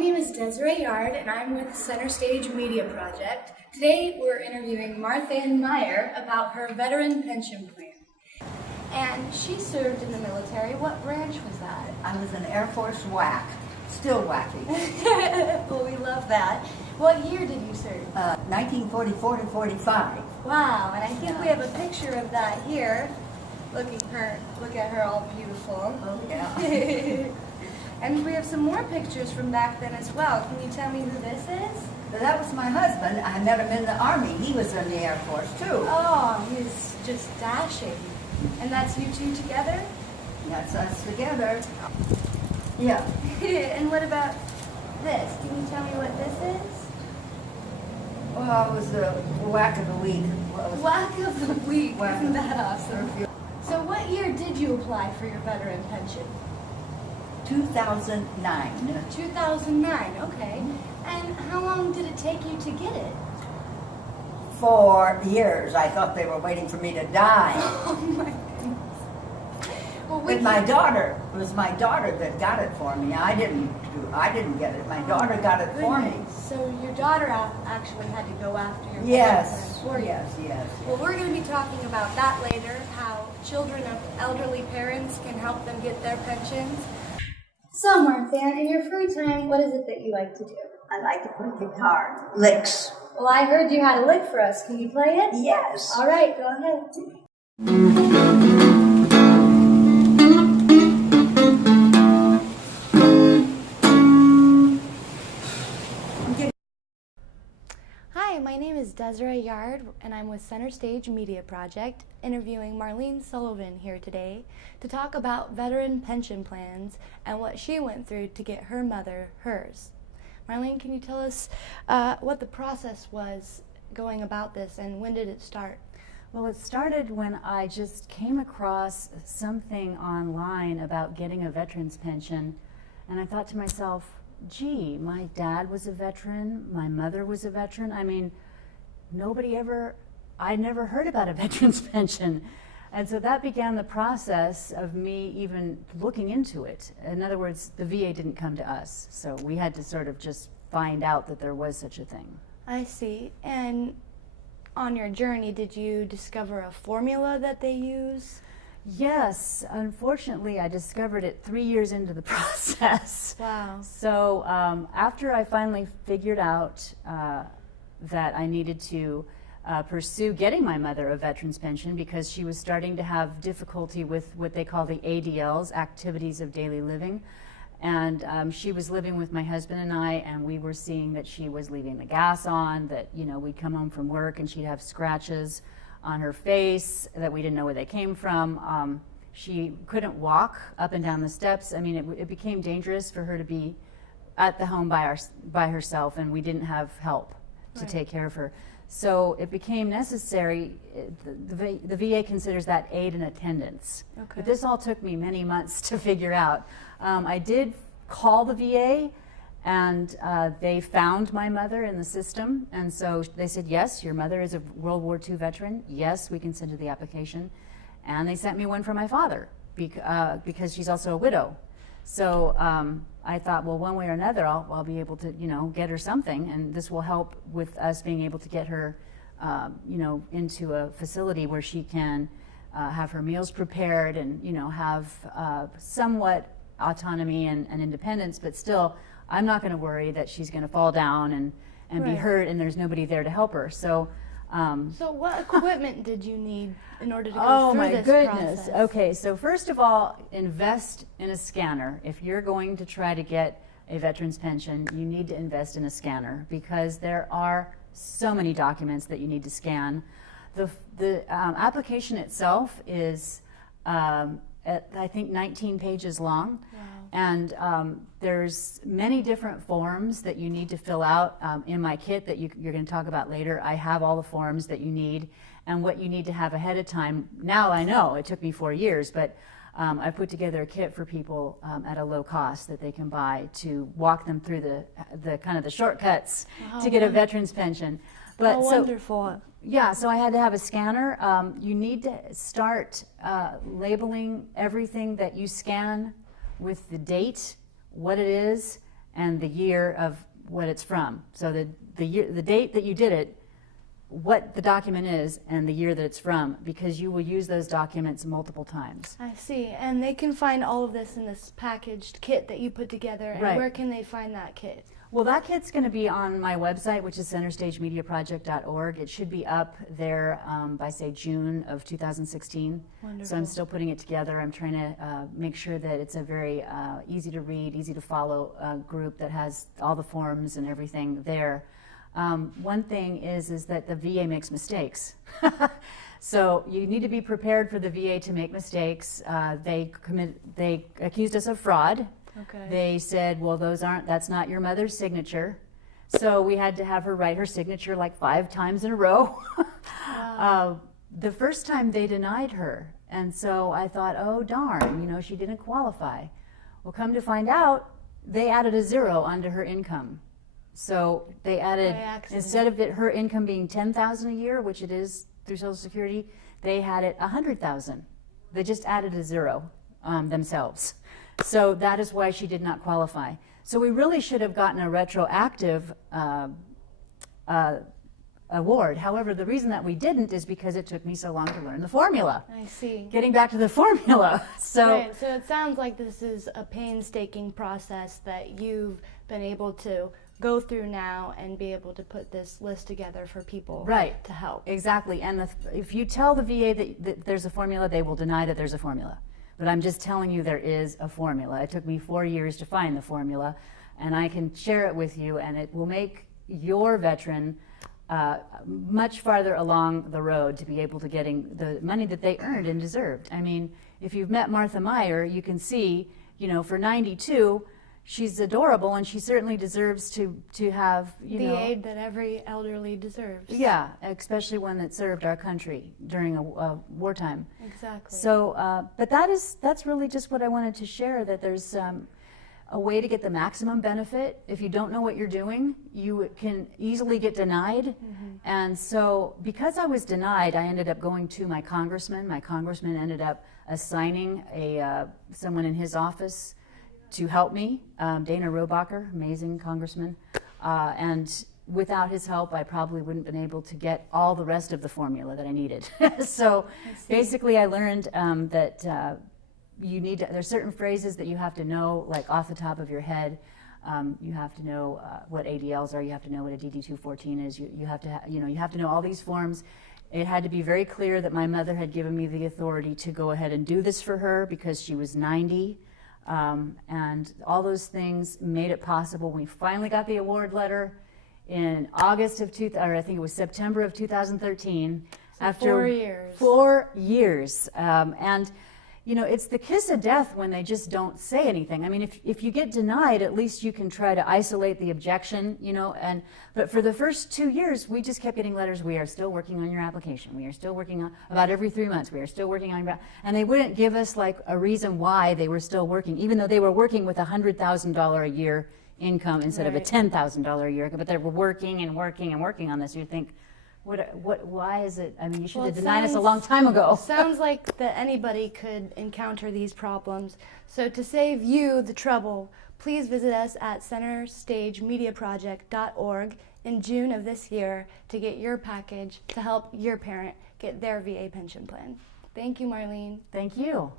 name is Desiree Yard, and I'm with Center Stage Media Project. Today we're interviewing Marthann Meyer about her veteran pension plan. And she served in the military. What branch was that? I was an Air Force whack, still whacking. Well, we love that. What year did you serve? 1944 to 45. Wow, and I think we have a picture of that here. Look at her all beautiful. Oh, yeah. And we have some more pictures from back then as well. Can you tell me who this is? That was my husband. I met him in the Army. He was in the Air Force, too. Oh, he's just dashing. And that's you two together? That's us together. Yeah. And what about this? Can you tell me what this is? Well, I was the whack of the week. Whack of the week. Whack Isn't that awesome? So what year did you apply for your veteran pension? 2009. 2009, okay. And how long did it take you to get it? 4 years. I thought they were waiting for me to die. Oh my goodness. Well, But my daughter, it was my daughter that got it for me. I didn't get it. My daughter got it for me. So your daughter actually had to go after your Yes, for you. yes. Well, we're going to be talking about that later, how children of elderly parents can help them get their pensions. So, Marthann, in your free time, what is it that you like to do? I like to play guitar. Licks. Well, I heard you had a lick for us. Can you play it? Yes. All right, go ahead. Hi, my name is Desiree Yard, and I'm with Center Stage Media Project, interviewing Marlene Sullivan here today to talk about veteran pension plans and what she went through to get her mother hers. Marlene, can you tell us what the process was going about this, and when did it start? Well, it started when I just came across something online about getting a veteran's pension, and I thought to myself, gee, my dad was a veteran, my mother was a veteran. I mean, I never heard about a veteran's pension. And so that began the process of me even looking into it. In other words, the VA didn't come to us, so we had to sort of just find out that there was such a thing. I see. And on your journey, did you discover a formula that they use? Yes, unfortunately, I discovered it 3 years into the process. Wow. So after I finally figured out that I needed to pursue getting my mother a veteran's pension because she was starting to have difficulty with what they call the ADLs, activities of daily living. And she was living with my husband and I, and we were seeing that she was leaving the gas on, that, you know, we'd come home from work and she'd have scratches on her face that we didn't know where they came from. She couldn't walk up and down the steps. I mean, it became dangerous for her to be at the home by herself, and we didn't have help to take care of her. So it became necessary. The VA considers that aid and attendance. Okay. But this all took me many months to figure out. I did call the VA, and they found my mother in the system, and so they said, yes, your mother is a World War II veteran. Yes, we can send her the application. And they sent me one for my father because she's also a widow. So I thought, well, one way or another, I'll be able to, you know, get her something, and this will help with us being able to get her, you know, into a facility where she can have her meals prepared and, you know, have somewhat autonomy and independence, but still, I'm not going to worry that she's going to fall down and be hurt and there's nobody there to help her. So what equipment did you need in order to go oh through my this goodness. process? Okay, so first of all, invest in a scanner. If you're going to try to get a veteran's pension, you need to invest in a scanner because there are so many documents that you need to scan. The application itself is I think 19 pages long. Wow. And there's many different forms that you need to fill out in my kit that you're going to talk about later. I have all the forms that you need and what you need to have ahead of time. Now I know, it took me 4 years, but I put together a kit for people at a low cost that they can buy to walk them through the kind of the shortcuts to get a veteran's pension. But oh, wonderful. Yeah, so I had to have a scanner. You need to start labeling everything that you scan with the date, what it is, and the year of what it's from. So the date that you did it, what the document is, and the year that it's from, because you will use those documents multiple times. I see. And they can find all of this in this packaged kit that you put together. And Right. where can they find that kit? Well, that kit's going to be on my website, which is centerstagemediaproject.org. It should be up there by, say, June of 2016. Wonderful. So I'm still putting it together. I'm trying to make sure that it's a very easy to read, easy to follow group that has all the forms and everything there. One thing is that the VA makes mistakes. So you need to be prepared for the VA to make mistakes. They accused us of fraud. Okay. They said, well, that's not your mother's signature. So we had to have her write her signature like 5 times in a row. Wow. The first time they denied her. And so I thought, oh, darn, she didn't qualify. Well, come to find out, they added a 0 onto her income. So they added, By accident. instead of her income being $10,000 a year, which it is through Social Security, they had it $100,000. They just added a 0 themselves. So that is why she did not qualify. So we really should have gotten a retroactive award. However, the reason that we didn't is because it took me so long to learn the formula. I see. Getting back to the formula. So Right. So it sounds like this is a painstaking process that you've been able to go through now and be able to put this list together for people Right. to help. exactly. And if you tell the VA that there's a formula, they will deny that there's a formula. But I'm just telling you there is a formula. It took me 4 years to find the formula, and I can share it with you, and it will make your veteran much farther along the road to be able to getting the money that they earned and deserved. I mean, if you've met Marthann Meyer, you can see, for 92, she's adorable, and she certainly deserves to have, The aid that every elderly deserves. Yeah, especially one that served our country during a wartime. Exactly. So, but that's really just what I wanted to share, that there's a way to get the maximum benefit. If you don't know what you're doing, you can easily get denied. Mm-hmm. And so because I was denied, I ended up going to my congressman. My congressman ended up assigning someone in his office to help me, Dana Robacher, amazing congressman. And without his help, I probably wouldn't have been able to get all the rest of the formula that I needed. So basically I learned that there's certain phrases that you have to know, like off the top of your head. You have to know what ADLs are. You have to know what a DD-214 is. You have to you have to know all these forms. It had to be very clear that my mother had given me the authority to go ahead and do this for her because she was 90. And all those things made it possible. We finally got the award letter in August of I think it was September of 2013. So after 4 years. 4 years. And it's the kiss of death when they just don't say anything. I mean, if you get denied, at least you can try to isolate the objection, but for the first 2 years, we just kept getting letters, we are still working on your application. We are still working on, about every 3 months, we are still working on your, and they wouldn't give us like a reason why they were still working, even though they were working with $100,000 a year income instead of a Right. $10,000 a year, but they were working and working and working on this. You'd think, why is it? I mean, you should Well, have it denied us a sounds- long time ago. Sounds like that anybody could encounter these problems. So to save you the trouble, please visit us at centerstagemediaproject.org in June of this year to get your package to help your parent get their VA pension plan. Thank you, Marlene. Thank you.